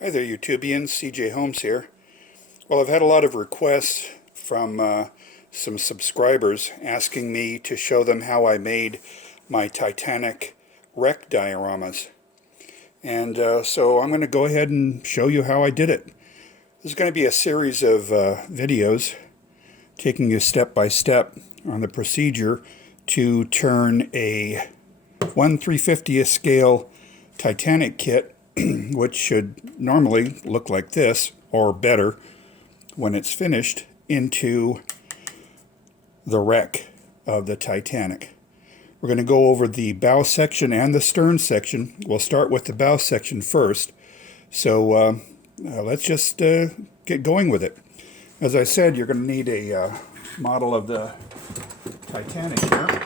Hi there, YouTubians. CJ Holmes here. Well, I've had a lot of requests from some subscribers asking me to show them how I made my Titanic wreck dioramas. And so I'm going to go ahead and show you how I did it. This is going to be a series of videos taking you step by step on the procedure to turn a 1/350th scale Titanic kit which should normally look like this, or better, when it's finished, into the wreck of the Titanic. We're going to go over the bow section and the stern section. We'll start with the bow section first. So let's just get going with it. As I said, you're going to need a model of the Titanic here.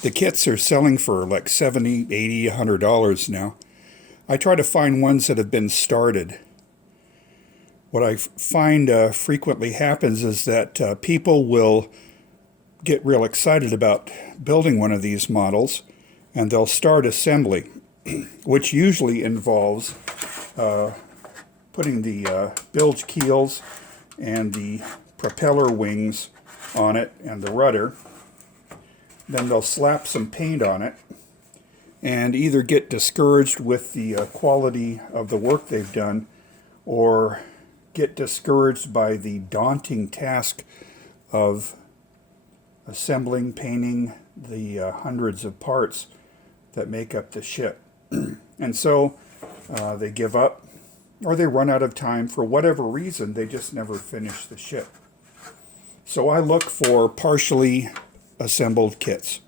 The kits are selling for like $70, $80, $100 now. I try to find ones that have been started. What I find frequently happens is that people will get real excited about building one of these models, and they'll start assembly, which usually involves putting the bilge keels and the propeller wings on it and the rudder. Then they'll slap some paint on it and either get discouraged with the quality of the work they've done, or get discouraged by the daunting task of assembling, painting the hundreds of parts that make up the ship. And so they give up, or they run out of time for whatever reason. They just never finish the ship. So I look for partially assembled kits.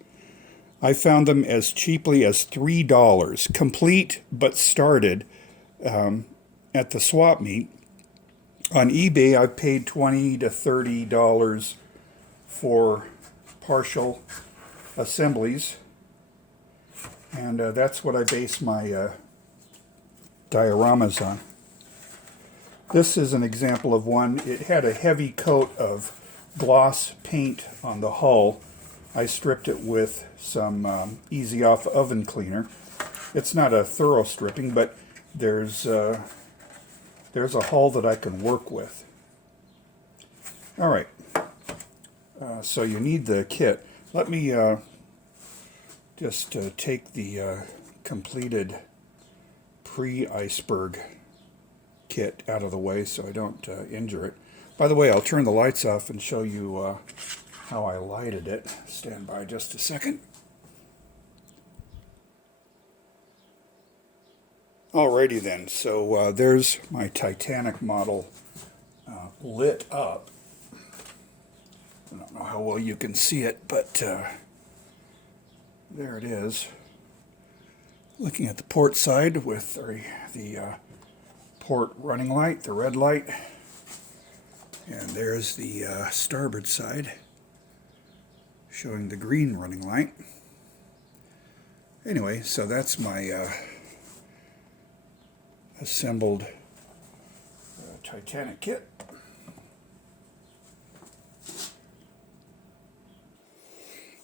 I found them as cheaply as $3, complete but started, at the swap meet. On eBay, I've paid $20 to $30 for partial assemblies, and that's what I base my dioramas on. This is an example of one. It had a heavy coat of gloss paint on the hull. I stripped it with some Easy Off oven cleaner. It's not a thorough stripping, but there's a hull that I can work with. All right, so you need the kit. Let me just take the completed pre-iceberg kit out of the way so I don't injure it. By the way, I'll turn the lights off and show you how I lighted it. Stand by just a second. Alrighty then, so there's my Titanic model lit up. I don't know how well you can see it, but there it is. Looking at the port side with the port running light, the red light. And there's the starboard side, showing the green running light. Anyway, so that's my assembled Titanic kit.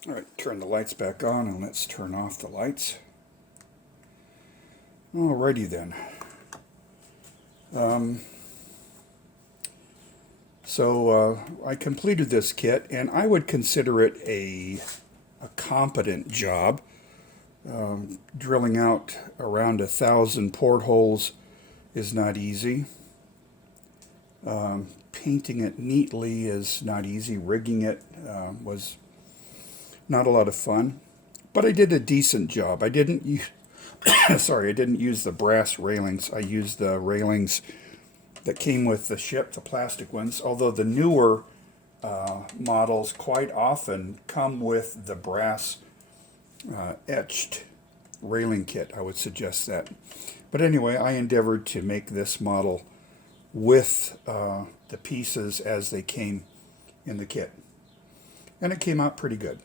All right, turn the lights back on and let's turn off the lights. Alrighty then. So I completed this kit, and I would consider it a competent job. Drilling out around 1,000 portholes is not easy. Painting it neatly is not easy. Rigging it was not a lot of fun, but I did a decent job. I didn't use I didn't use the brass railings. I used the railings that came with the ship, the plastic ones, although the newer models quite often come with the brass etched railing kit. I would suggest that. But anyway, I endeavored to make this model with the pieces as they came in the kit. And it came out pretty good.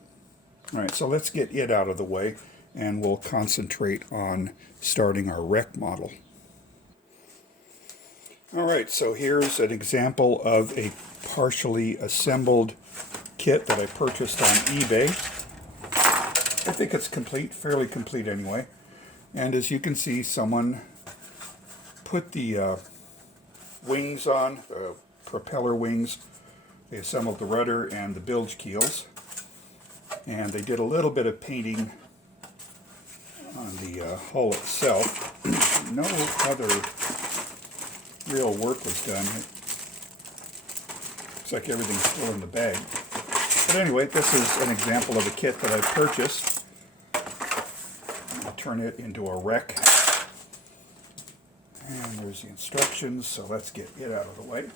All right, so let's get it out of the way, and we'll concentrate on starting our wreck model. All right, so here's an example of a partially assembled kit that I purchased on eBay. I think it's complete, fairly complete anyway. And as you can see, someone put the wings on, the propeller wings. They assembled the rudder and the bilge keels. And they did a little bit of painting on the hull itself. No other real work was done. Looks like everything's still in the bag. But anyway, this is an example of a kit that I purchased. I'll turn it into a wreck. And there's the instructions, so let's get it out of the way.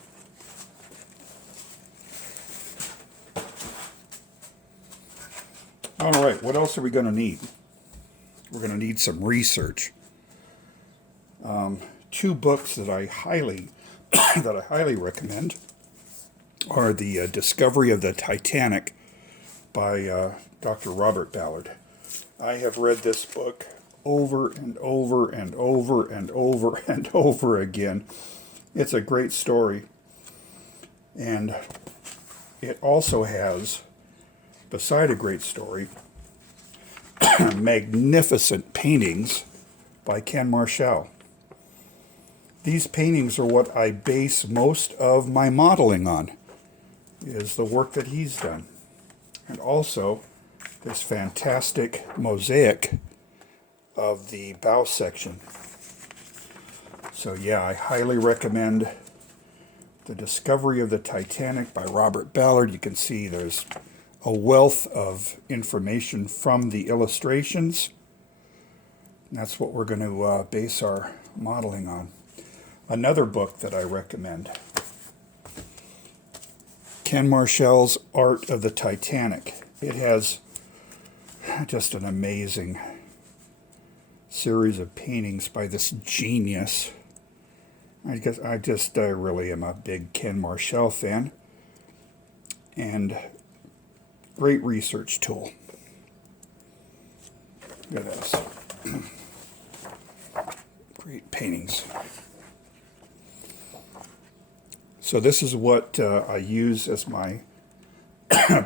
All right, what else are we going to need? We're going to need some research. Two books that I highly recommend are the Discovery of the Titanic by Dr. Robert Ballard. I have read this book over and over and over and over and over again. It's a great story. And it also has, beside a great story, magnificent paintings by Ken Marshall. These paintings are what I base most of my modeling on, is the work that he's done. And also this fantastic mosaic of the bow section. So yeah, I highly recommend The Discovery of the Titanic by Robert Ballard. You can see there's a wealth of information from the illustrations. And that's what we're going to base our modeling on. Another book that I recommend, Ken Marshall's Art of the Titanic. It has just an amazing series of paintings by this genius. I really am a big Ken Marshall fan. And great research tool. Look at this. Great paintings. So this is what I use as my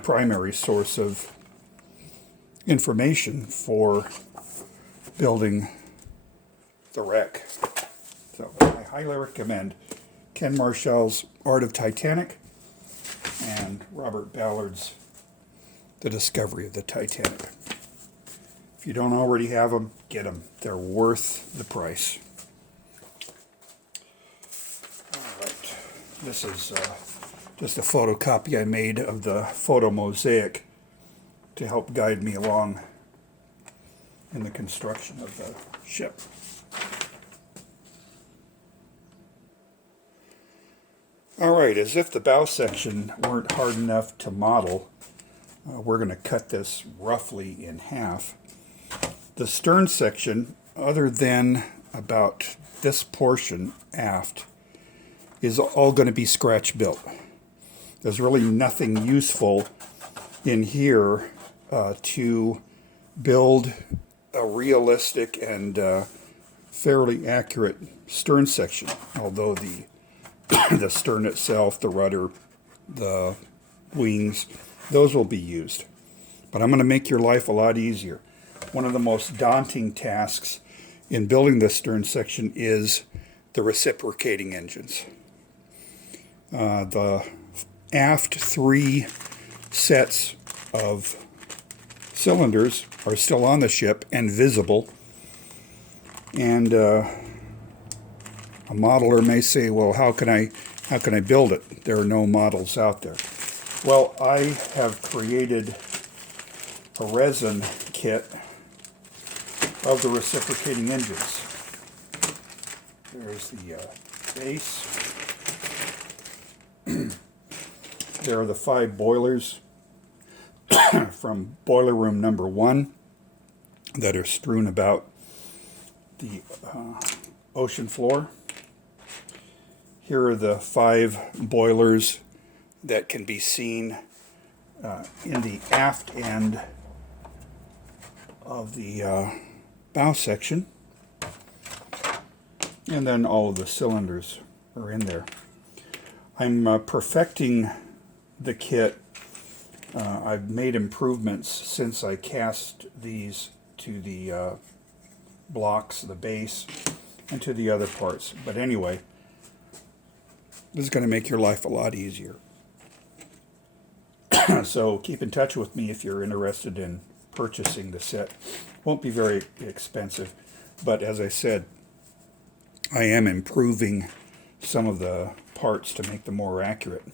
primary source of information for building the wreck. So I highly recommend Ken Marshall's Art of Titanic and Robert Ballard's The Discovery of the Titanic. If you don't already have them, get them. They're worth the price. All right. This is just a photocopy I made of the photo mosaic to help guide me along in the construction of the ship. All right, as if the bow section weren't hard enough to model, we're going to cut this roughly in half. The stern section, other than about this portion aft, is all going to be scratch built. There's really nothing useful in here to build a realistic and fairly accurate stern section, although the the stern itself, the rudder, the wings, those will be used. But I'm going to make your life a lot easier. One of the most daunting tasks in building this stern section is the reciprocating engines. The aft 3 sets of cylinders are still on the ship and visible. And a modeler may say, well, how can I build it? There are no models out there. Well, I have created a resin kit of the reciprocating engines. There's the base. There are the 5 boilers from boiler room number 1 that are strewn about the ocean floor. Here are the 5 boilers that can be seen in the aft end of the bow section. And then all of the cylinders are in there. I'm perfecting the kit. I've made improvements since I cast these to the blocks, the base, into the other parts. But anyway, this is going to make your life a lot easier. So keep in touch with me if you're interested in purchasing the set. Won't be very expensive, but as I said, I am improving some of the parts to make them more accurate.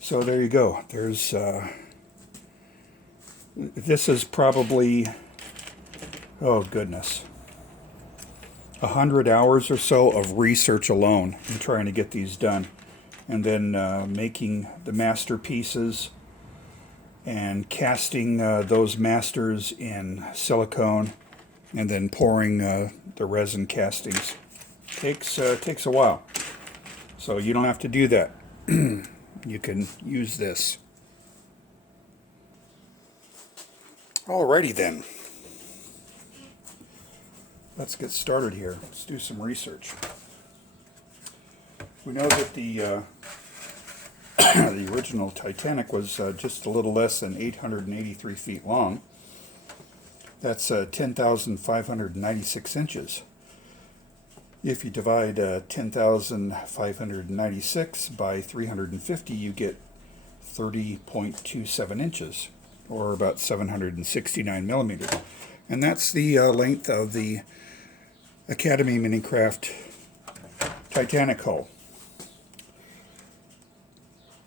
So there you go. There's this is probably, oh goodness, 100 hours or so of research alone in trying to get these done, and then making the masterpieces and casting those masters in silicone, and then pouring the resin castings. Takes a while, so you don't have to do that. You can use this. Alrighty then. Let's get started here. Let's do some research. We know that the the original Titanic was just a little less than 883 feet long. That's 10,596 inches. If you divide 10,596 by 350, you get 30.27 inches, or about 769 millimeters. And that's the length of the Academy Minicraft Titanic hull.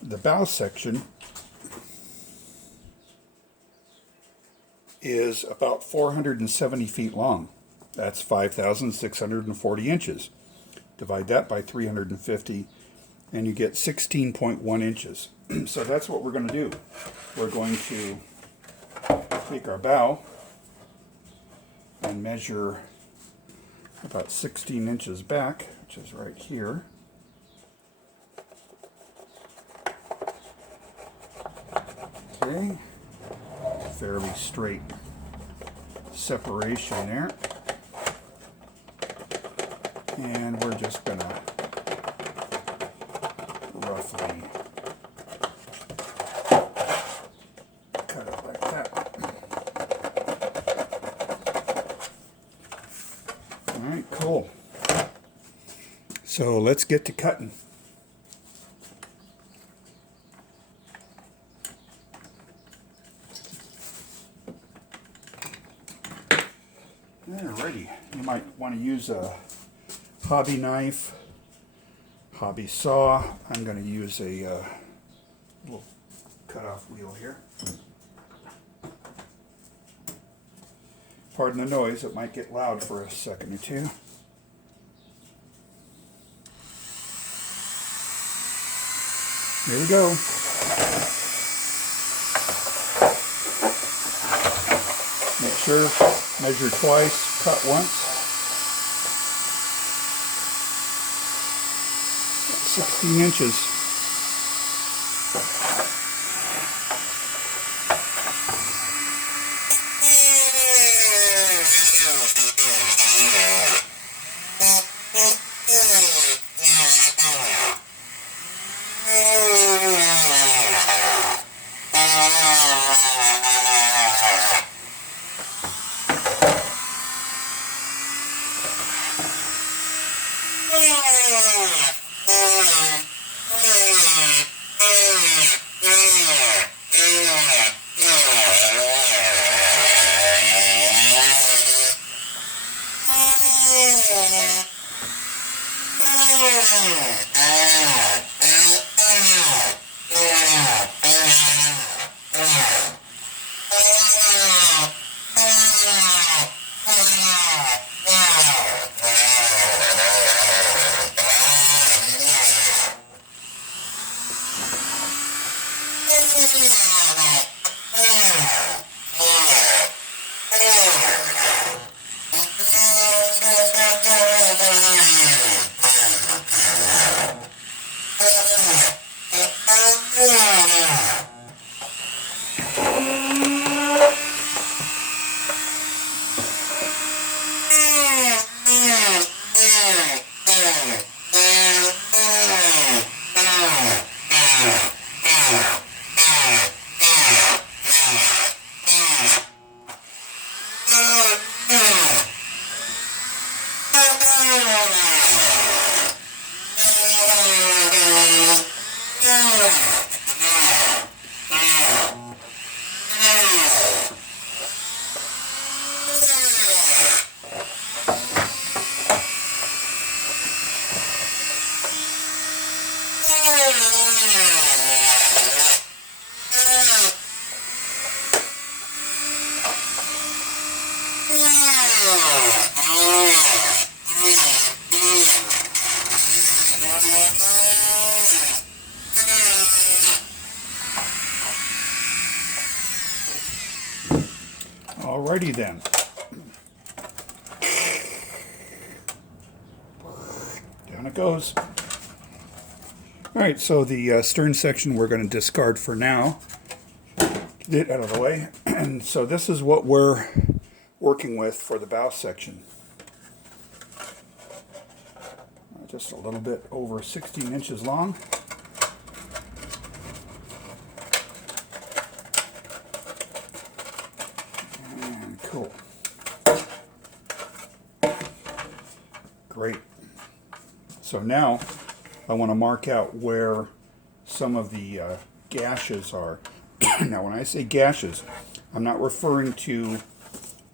The bow section is about 470 feet long. That's 5,640 inches. Divide that by 350 and you get 16.1 inches. So that's what we're going to do. We're going to take our bow and measure about 16 inches back, which is right here. Okay, fairly straight separation there. And we're just going to roughly cut it like that. Alright, cool. So let's get to cutting. Alrighty, you might want to use a hobby knife, hobby saw. I'm going to use a little cut-off wheel here. Pardon the noise, it might get loud for a second or two. Here we go. Make sure, measure twice, cut once. 16 inches. Alrighty then. Down it goes. Alright, so the stern section we're going to discard for now. Get it out of the way. And so this is what we're working with for the bow section. Just a little bit over 16 inches long. And cool. Great. So now I want to mark out where some of the gashes are. Now when I say gashes, I'm not referring to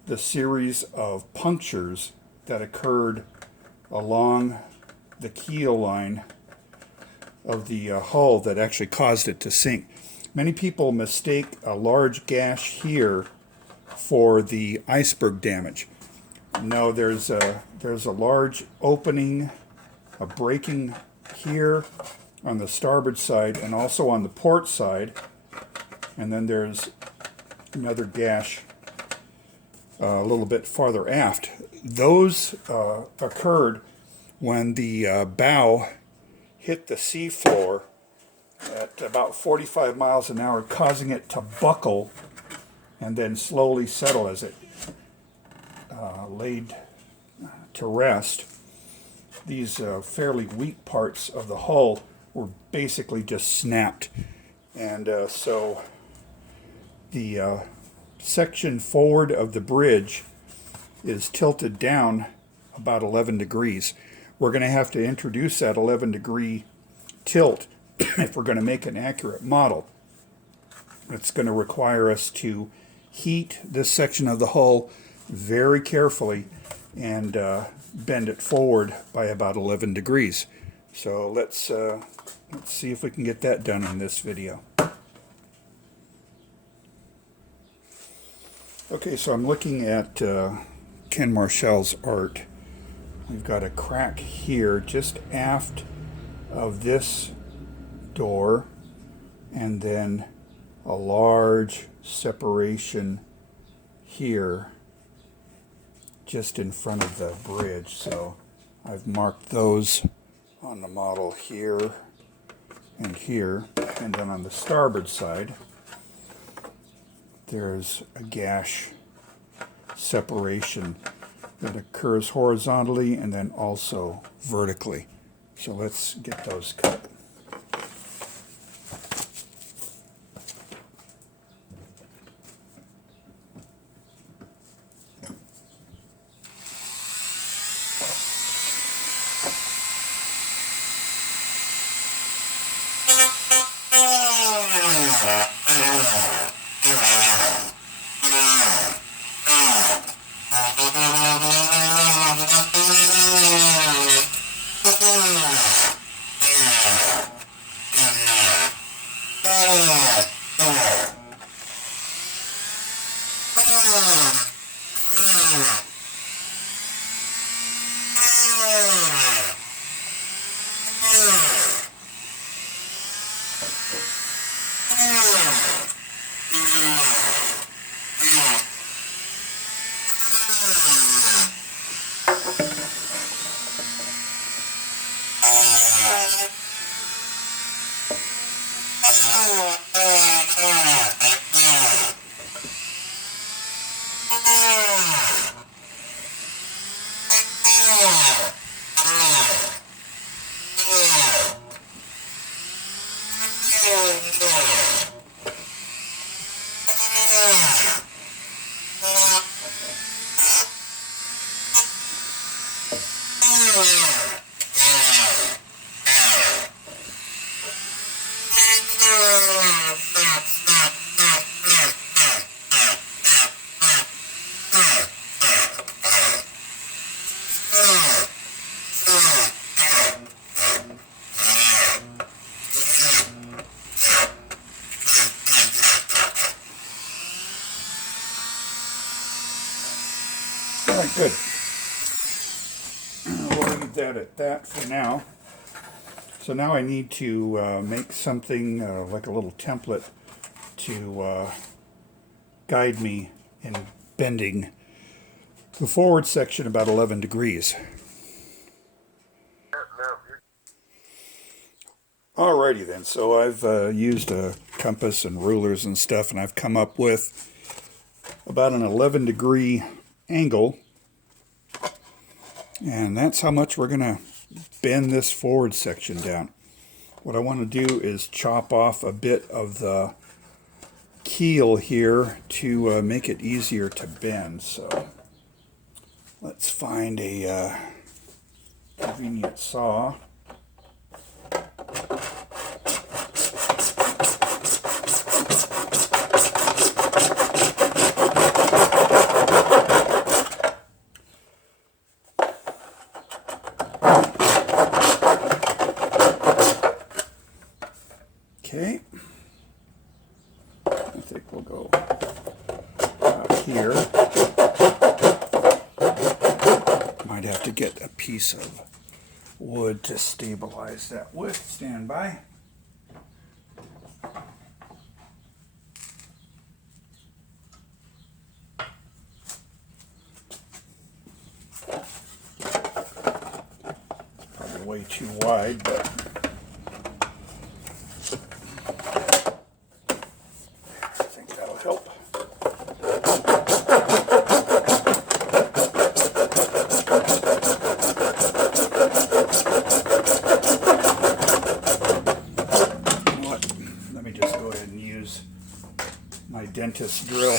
the series of punctures that occurred along the keel line of the hull that actually caused it to sink. Many people mistake a large gash here for the iceberg damage. No, there's a large opening, a breaking here on the starboard side and also on the port side, and then there's another gash a little bit farther aft. Those occurred when the bow hit the seafloor at about 45 miles an hour, causing it to buckle and then slowly settle as it laid to rest. These fairly weak parts of the hull were basically just snapped. And so the section forward of the bridge is tilted down about 11 degrees. We're going to have to introduce that 11 degree tilt if we're going to make an accurate model. It's going to require us to heat this section of the hull very carefully and bend it forward by about 11 degrees. So let's see if we can get that done in this video. Okay, so I'm looking at Ken Marshall's art. We've got a crack here just aft of this door, and then a large separation here just in front of the bridge. So I've marked those on the model here and here, and then on the starboard side there's a gash separation that occurs horizontally and then also vertically. So let's get those cut. All right, good. We'll leave that at that for now. So now I need to make something like a little template to guide me in bending the forward section about 11 degrees. Alrighty then, so I've used a compass and rulers and stuff, and I've come up with about an 11 degree angle, and that's how much we're going to bend this forward section down. What I want to do is chop off a bit of the keel here to make it easier to bend. So let's find a convenient saw. Okay, I think we'll go out here. Might have to get a piece of wood to stabilize that with. Stand by. Probably way too wide, but help. You know what? Let me just go ahead and use my dentist drill.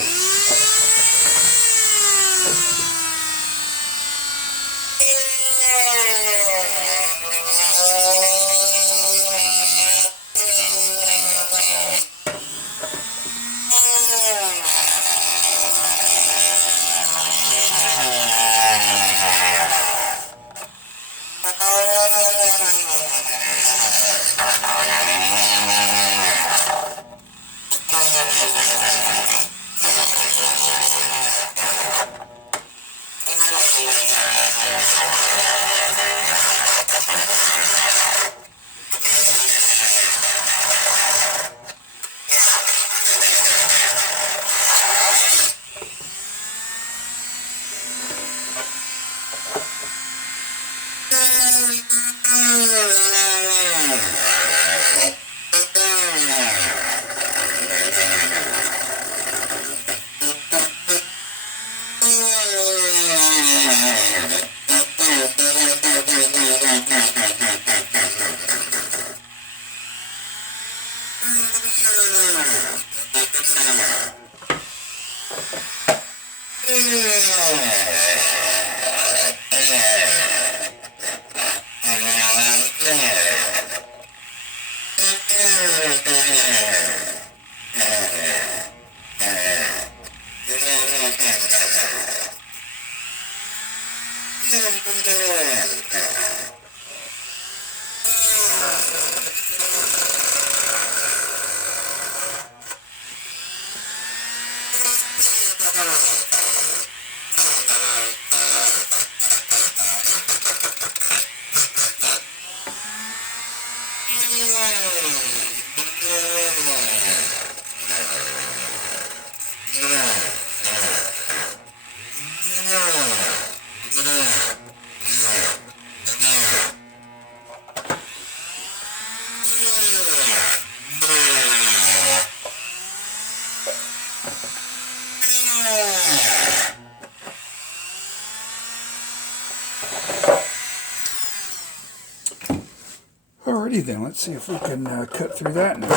Alrighty then, let's see if we can cut through that now.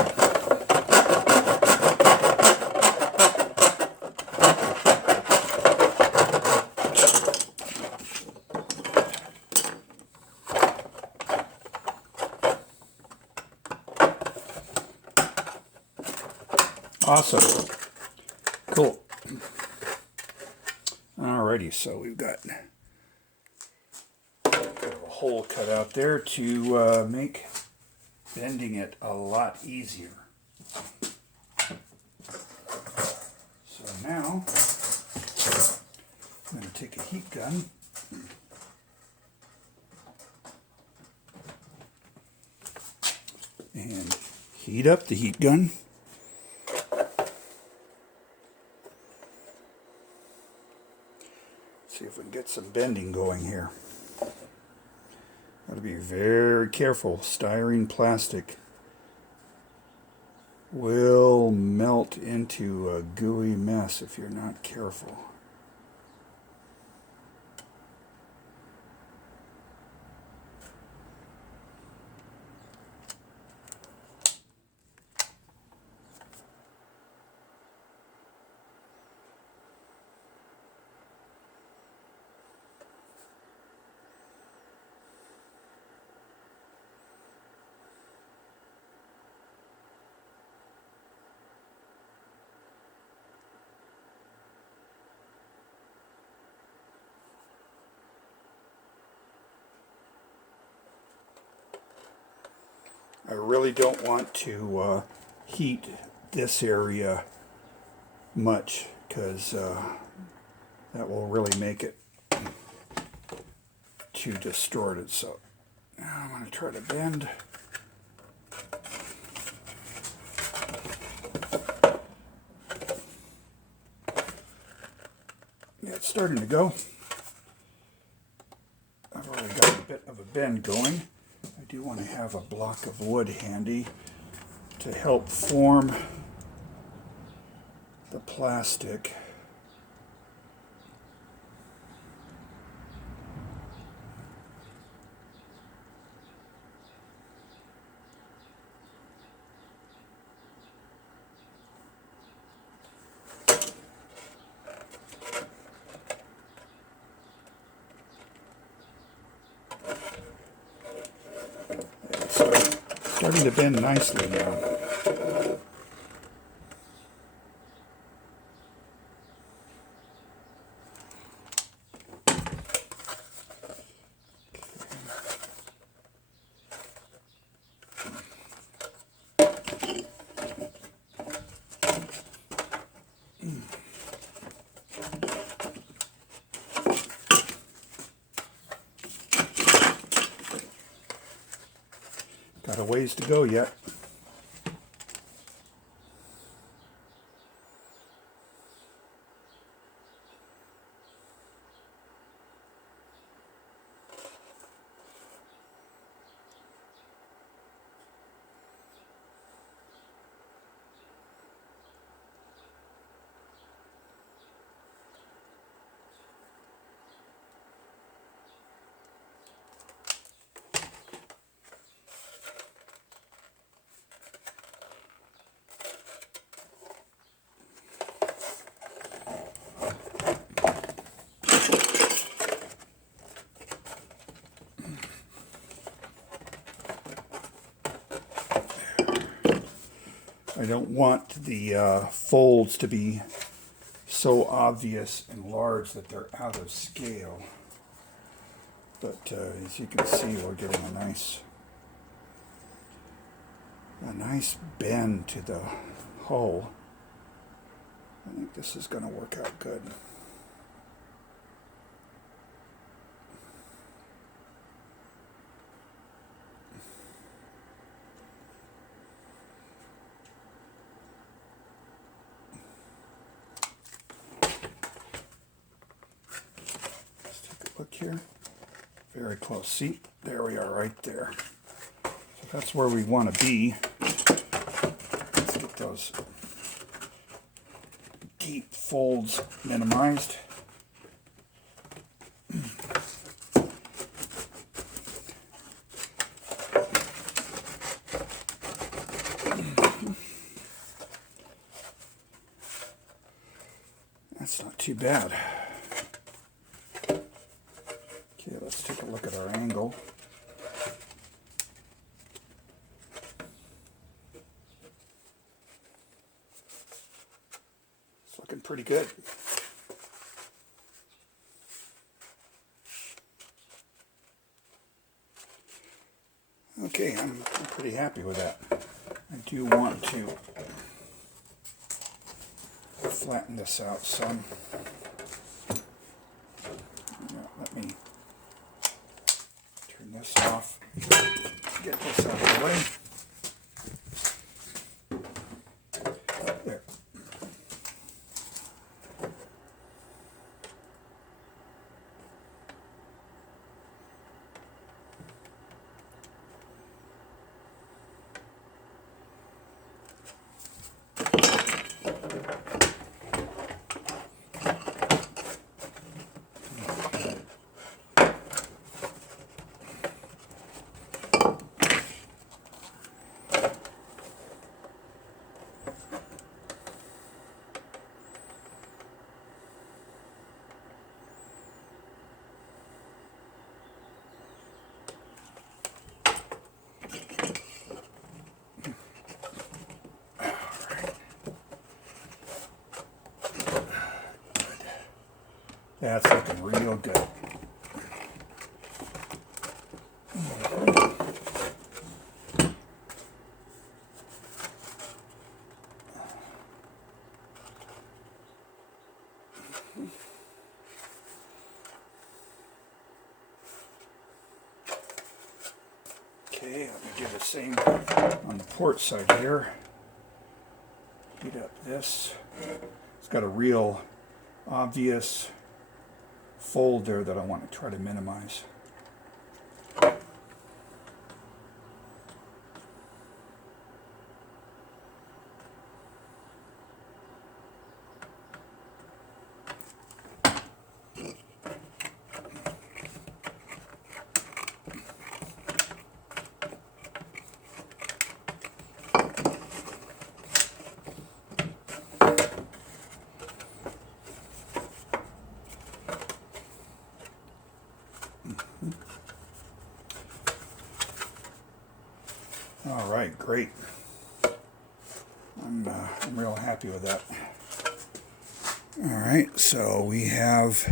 Awesome. Cool. Alrighty, so we've got a hole cut out there to make bending it a lot easier. So now I'm going to take a heat gun and heat up the heat gun. See if we can get some bending going here. Got to be very careful. Styrene plastic will melt into a gooey mess if you're not careful. I really don't want to heat this area much because that will really make it too distorted. So now I'm going to try to bend. Yeah, it's starting to go. I've already got a bit of a bend going. I do want to have a block of wood handy to help form the plastic. It's starting to bend nicely now. Got a ways to go yet. I don't want the folds to be so obvious and large that they're out of scale. But as you can see, we're getting a nice bend to the hull. I think this is going to work out good. Look here, very close. See, there we are right there. So that's where we want to be. Let's get those deep folds minimized. That's not too bad. Okay, let's take a look at our angle. pretty good. Okay, I'm pretty happy with that. I do want to flatten this out some. Let me turn this off, get this out of the way. There. That's looking real good. Okay, let me do the same on the port side here. Heat up this. It's got a real obvious fold there that I want to try to minimize. All right, great. I'm real happy with that. All right, so we have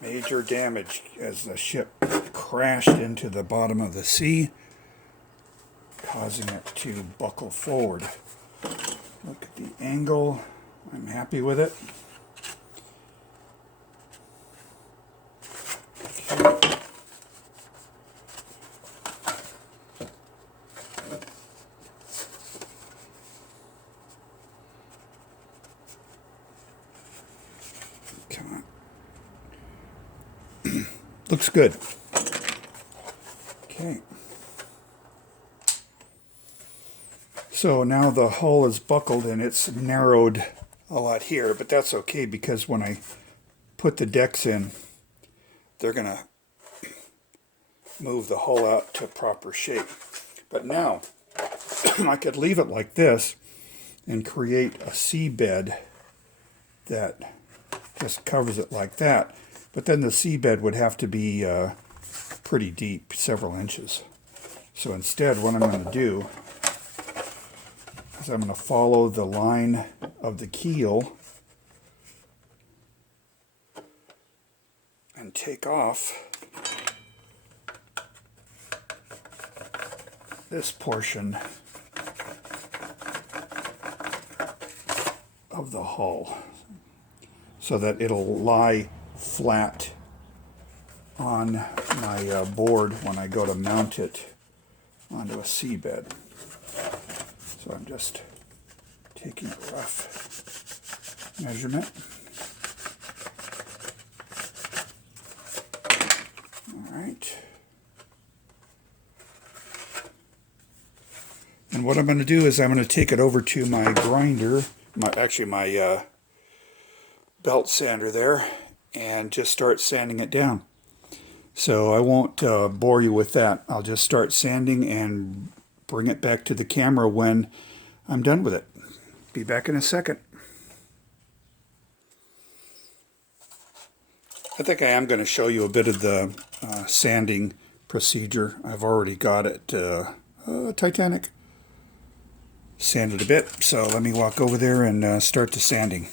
major damage as the ship crashed into the bottom of the sea, causing it to buckle forward. Look at the angle. I'm happy with it. Come on. Looks good. Okay. So now the hull is buckled and it's narrowed a lot here, but that's okay because when I put the decks in, they're going to move the hull out to proper shape. But now I could leave it like this and create a seabed that just covers it like that. But then the seabed would have to be pretty deep, several inches. So instead, what I'm going to do is I'm going to follow the line of the keel and take off this portion of the hull so that it'll lie flat on my board when I go to mount it onto a seabed. So I'm just taking a rough measurement. All right. And what I'm going to do is I'm going to take it over to my grinder, my belt sander there, and just start sanding it down. So I won't bore you with that. I'll just start sanding and bring it back to the camera when I'm done with it. Be back in a second. I think I am going to show you a bit of the sanding procedure. I've already got it Titanic. sanded a bit. So let me walk over there and start the sanding.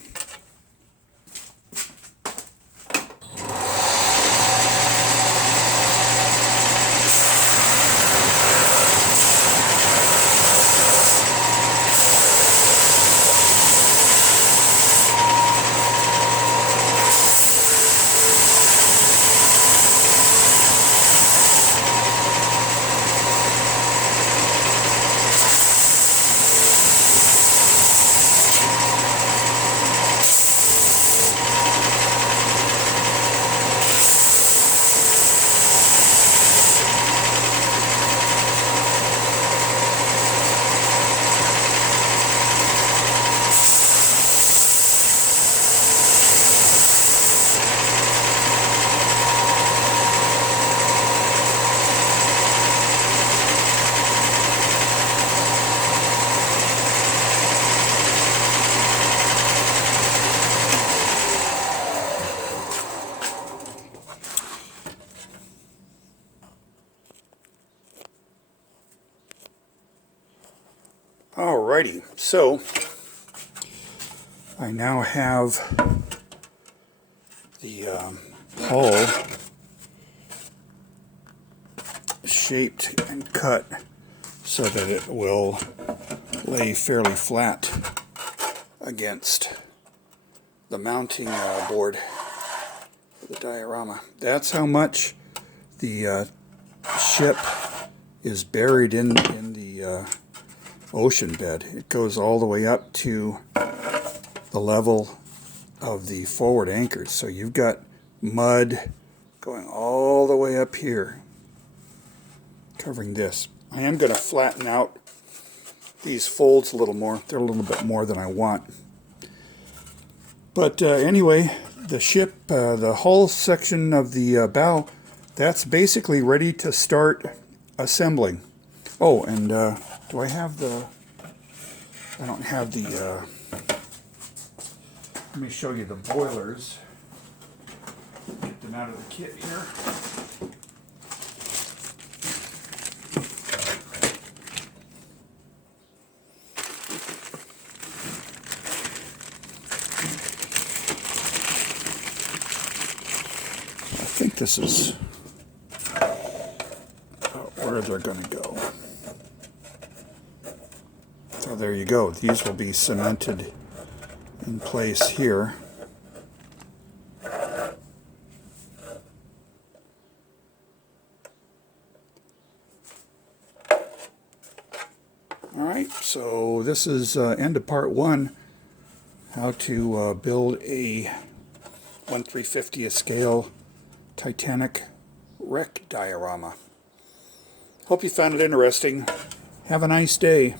Alrighty, so I now have the hull shaped and cut so that it will lay fairly flat against the mounting board for the diorama. That's how much the ship is buried in the ocean bed. It goes all the way up to the level of the forward anchors. So you've got mud going all the way up here, covering this. I am going to flatten out these folds a little more. They're a little bit more than I want. But anyway, the ship, the hull section of the bow, that's basically ready to start assembling. Oh, and do I have the... I don't have the... let me show you the boilers. Get them out of the kit here. I think this is where they're going to go. So there you go. These will be cemented in place here. Alright, so this is end of part 1, how to build a 1/350th scale Titanic wreck diorama. Hope you found it interesting. Have a nice day.